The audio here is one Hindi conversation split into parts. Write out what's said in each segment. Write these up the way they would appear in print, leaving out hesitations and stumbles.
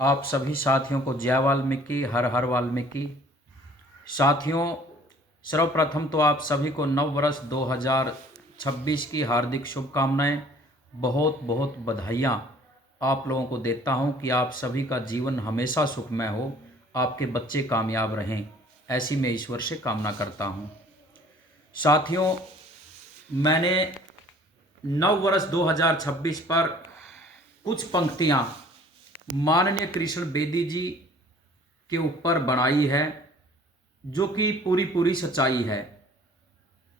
आप सभी साथियों को जय वाल्मीकि, हर हर वाल्मीकि। साथियों, सर्वप्रथम तो आप सभी को नव वर्ष 2026 की हार्दिक शुभकामनाएं, बहुत बहुत बधाइयाँ आप लोगों को देता हूं कि आप सभी का जीवन हमेशा सुखमय हो, आपके बच्चे कामयाब रहें, ऐसी मैं ईश्वर से कामना करता हूं। साथियों, मैंने नव वर्ष 2026 पर कुछ पंक्तियां माननीय कृष्ण बेदी जी के ऊपर बनाई है, जो कि पूरी सच्चाई है।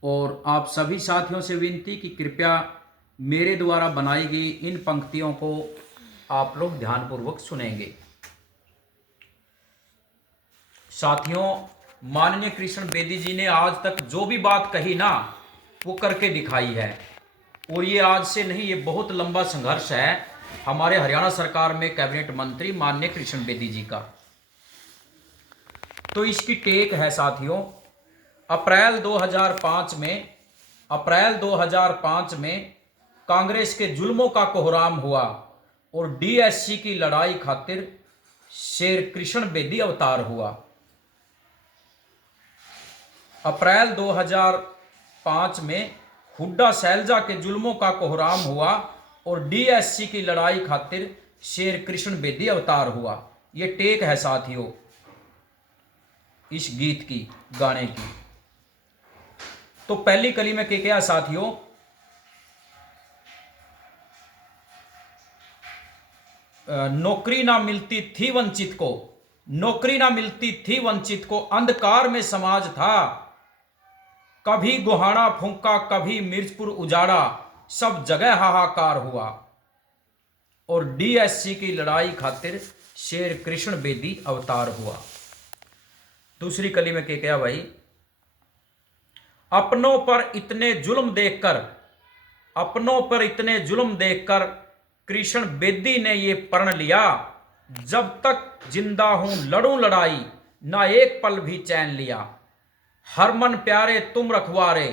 और आप सभी साथियों से विनती कि कृपया मेरे द्वारा बनाई गई इन पंक्तियों को आप लोग ध्यानपूर्वक सुनेंगे। साथियों, माननीय कृष्ण बेदी जी ने आज तक जो भी बात कही ना, वो करके दिखाई है। और ये आज से नहीं, ये बहुत लंबा संघर्ष है हमारे हरियाणा सरकार में कैबिनेट मंत्री माननीय कृष्ण बेदी जी का। तो इसकी टेक है साथियों, अप्रैल 2005 में कांग्रेस के जुल्मों का कोहराम हुआ और डीएससी की लड़ाई खातिर शेर कृष्ण बेदी अवतार हुआ। अप्रैल 2005 में हुड्डा सैलजा के जुल्मों का कोहराम हुआ और डीएससी की लड़ाई खातिर शेर कृष्ण बेदी अवतार हुआ। ये टेक है साथियों इस गीत की, गाने की। तो पहली कली में क्या साथियों, नौकरी ना मिलती थी वंचित को, नौकरी ना मिलती थी वंचित को, अंधकार में समाज था, कभी गुहाना फूंका कभी मिर्चपुर उजाड़ा, सब जगह हाहाकार हुआ। और डीएससी की लड़ाई खातिर शेर कृष्ण बेदी अवतार हुआ। दूसरी कली में क्या भाई, अपनों पर इतने जुल्म देखकर, अपनों पर इतने जुल्म देखकर कृष्ण बेदी ने ये प्रण लिया, जब तक जिंदा हूं लड़ूं लड़ाई, ना एक पल भी चैन लिया, हरमन प्यारे तुम रखवारे,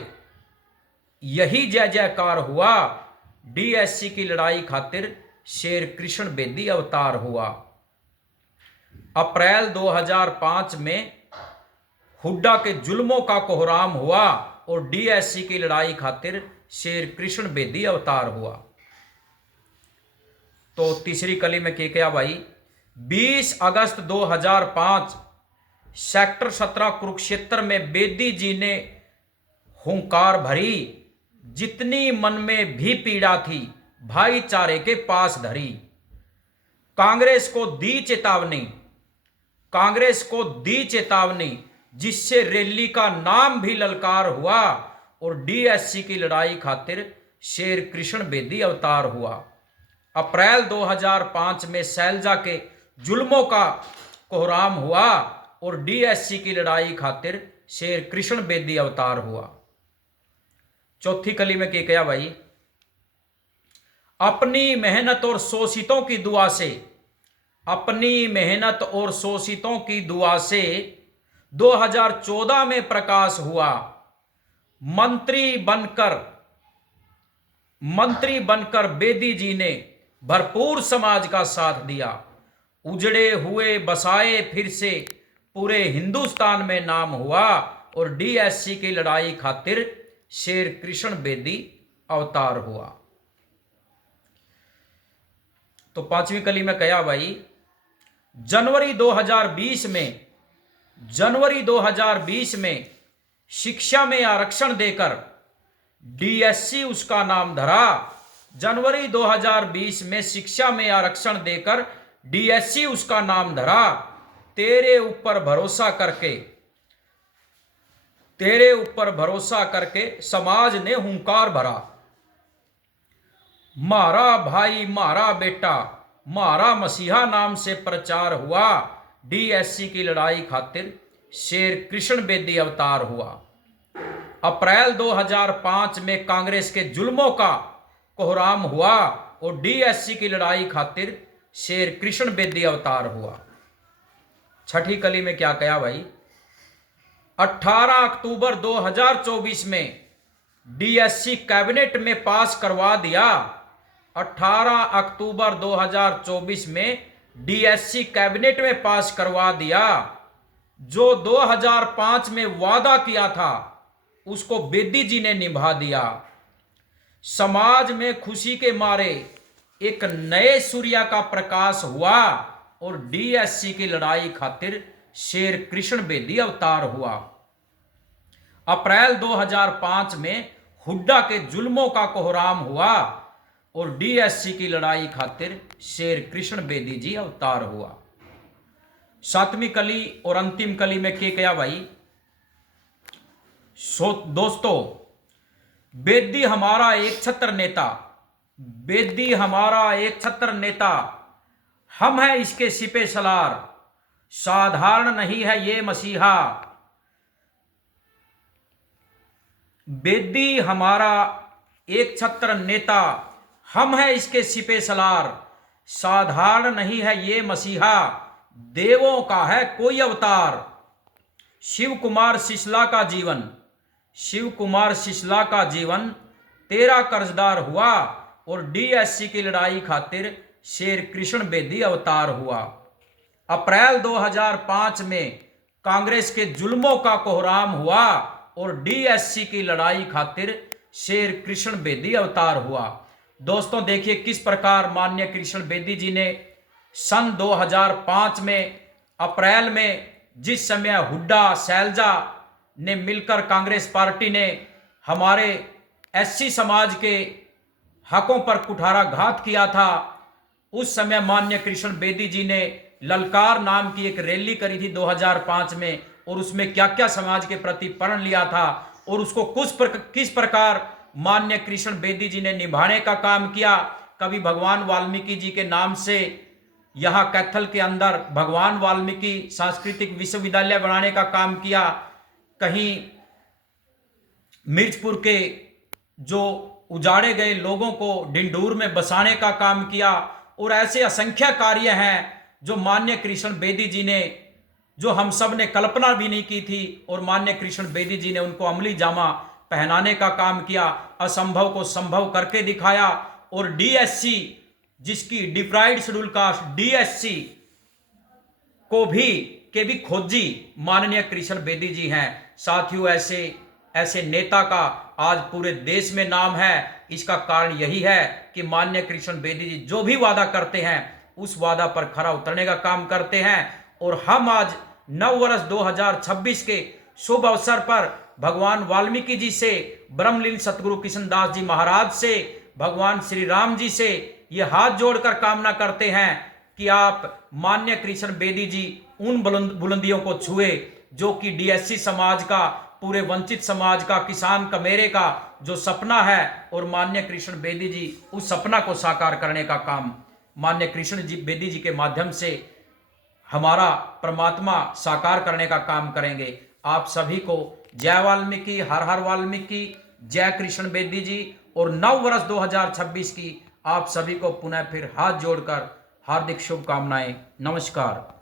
यही जय जयकार हुआ, डीएससी की लड़ाई खातिर शेर कृष्ण बेदी अवतार हुआ। अप्रैल 2005 में हुड्डा के जुल्मों का कोहराम हुआ और डीएससी की लड़ाई खातिर शेर कृष्ण बेदी अवतार हुआ। तो तीसरी कली में क्या भाई, 20 अगस्त 2005 सेक्टर 17 कुरुक्षेत्र में बेदी जी ने हुंकार भरी, जितनी मन में भी पीड़ा थी भाईचारे के पास धरी, कांग्रेस को दी चेतावनी, कांग्रेस को दी चेतावनी, जिससे रैली का नाम भी ललकार हुआ और डीएससी की लड़ाई खातिर शेर कृष्ण बेदी अवतार हुआ। अप्रैल 2005 में सैलजा के जुल्मों का कोहराम हुआ और डीएससी की लड़ाई खातिर शेर कृष्ण बेदी अवतार हुआ। चौथी कली में क्या भाई, अपनी मेहनत और शोषितों की दुआ से, अपनी मेहनत और शोषितों की दुआ से 2014 में प्रकाश हुआ, मंत्री बनकर बेदी जी ने भरपूर समाज का साथ दिया, उजड़े हुए बसाए फिर से पूरे हिंदुस्तान में नाम हुआ और डीएससी की लड़ाई खातिर शेर कृष्ण बेदी अवतार हुआ। तो पांचवी कली में क्या भाई, जनवरी 2020 में शिक्षा में आरक्षण देकर डीएससी उसका नाम धरा, जनवरी 2020 में शिक्षा में आरक्षण देकर डीएससी उसका नाम धरा, तेरे ऊपर भरोसा करके समाज ने हुंकार भरा, मारा भाई मारा बेटा मारा मसीहा नाम से प्रचार हुआ, डीएससी की लड़ाई खातिर शेर कृष्ण बेदी अवतार हुआ। अप्रैल 2005 में कांग्रेस के जुल्मों का कोहराम हुआ और डीएससी की लड़ाई खातिर शेर कृष्ण बेदी अवतार हुआ। छठी कली में क्या कहा भाई, 18 अक्टूबर 2024 में डीएससी कैबिनेट में पास करवा दिया, 18 अक्टूबर 2024 में डीएससी कैबिनेट में पास करवा दिया। जो 2005 में वादा किया था उसको बेदी जी ने निभा दिया। समाज में खुशी के मारे एक नए सूर्य का प्रकाश हुआ और डीएससी की लड़ाई खातिर शेर कृष्ण बेदी अवतार हुआ। अप्रैल 2005 में हुड्डा के जुल्मों का कोहराम हुआ और डीएससी की लड़ाई खातिर शेर कृष्ण बेदी जी अवतार हुआ। सातवीं कली और अंतिम कली में क्या कहा भाई? दोस्तों, बेदी हमारा एक छत्र नेता, बेदी हमारा एक छत्र नेता, हम हैं इसके सिपे सलार, साधारण नहीं है ये मसीहा। बेदी हमारा एक छत्र नेता, हम हैं इसके सिपे सलार, साधारण नहीं है ये मसीहा, देवों का है कोई अवतार। शिव कुमार सिसला का जीवन, शिव कुमार सिसला का जीवन तेरा कर्जदार हुआ और डीएससी की लड़ाई खातिर शेर कृष्ण बेदी अवतार हुआ। अप्रैल 2005 में कांग्रेस के जुल्मों का कोहराम हुआ और डीएससी की लड़ाई खातिर शेर कृष्ण बेदी अवतार हुआ। दोस्तों देखिए किस प्रकार माननीय कृष्ण बेदी जी ने सन 2005 में अप्रैल में, जिस समय हुड्डा शैलजा ने मिलकर कांग्रेस पार्टी ने हमारे एससी समाज के हकों पर कुठाराघात किया था, उस समय माननीय कृष्ण बेदी जी ने ललकार नाम की एक रैली करी थी 2005 में और उसमें क्या क्या समाज के प्रति प्रण लिया था और उसको किस प्रकार माननीय कृष्ण बेदी जी ने निभाने का काम किया। कभी भगवान वाल्मीकि जी के नाम से यहाँ कैथल के अंदर भगवान वाल्मीकि सांस्कृतिक विश्वविद्यालय बनाने का काम किया, कहीं मिर्चपुर के जो उजाड़े गए लोगों को डिंडूर में बसाने का काम किया और ऐसे असंख्य कार्य हैं जो माननीय कृष्ण बेदी जी ने, जो हम सब ने कल्पना भी नहीं की थी और माननीय कृष्ण बेदी जी ने उनको अमली जामा पहनाने का काम किया, असंभव को संभव करके दिखाया। और डीएससी, जिसकी डिप्राइव्ड शेड्यूल कास्ट डीएससी को भी खोजी माननीय कृष्ण बेदी जी हैं। साथियों, ऐसे नेता का आज पूरे देश में नाम है। इसका कारण यही है कि माननीय कृष्ण बेदी जी जो भी वादा करते हैं उस वादा पर खरा उतरने का काम करते हैं। और हम आज नव वर्ष 2026 के शुभ अवसर पर भगवान वाल्मीकि जी से, ब्रह्मलीन सतगुरु कृष्णदास जी महाराज से, भगवान श्री राम जी से ये हाथ जोड़कर कामना करते हैं कि आप माननीय कृष्ण बेदी जी उन बुलंदियों को छुए जो कि डीएससी समाज का, पूरे वंचित समाज का, किसान कमेरे का जो सपना है, और माननीय कृष्ण बेदी जी उस सपना को साकार करने का काम माननीय कृष्ण जी बेदी जी के माध्यम से हमारा परमात्मा साकार करने का काम करेंगे। आप सभी को जय वाल्मीकि, हर हर वाल्मीकि, जय कृष्ण बेदी जी और नव वर्ष 2026 की आप सभी को पुनः फिर हाथ जोड़कर हार्दिक शुभकामनाएं। नमस्कार।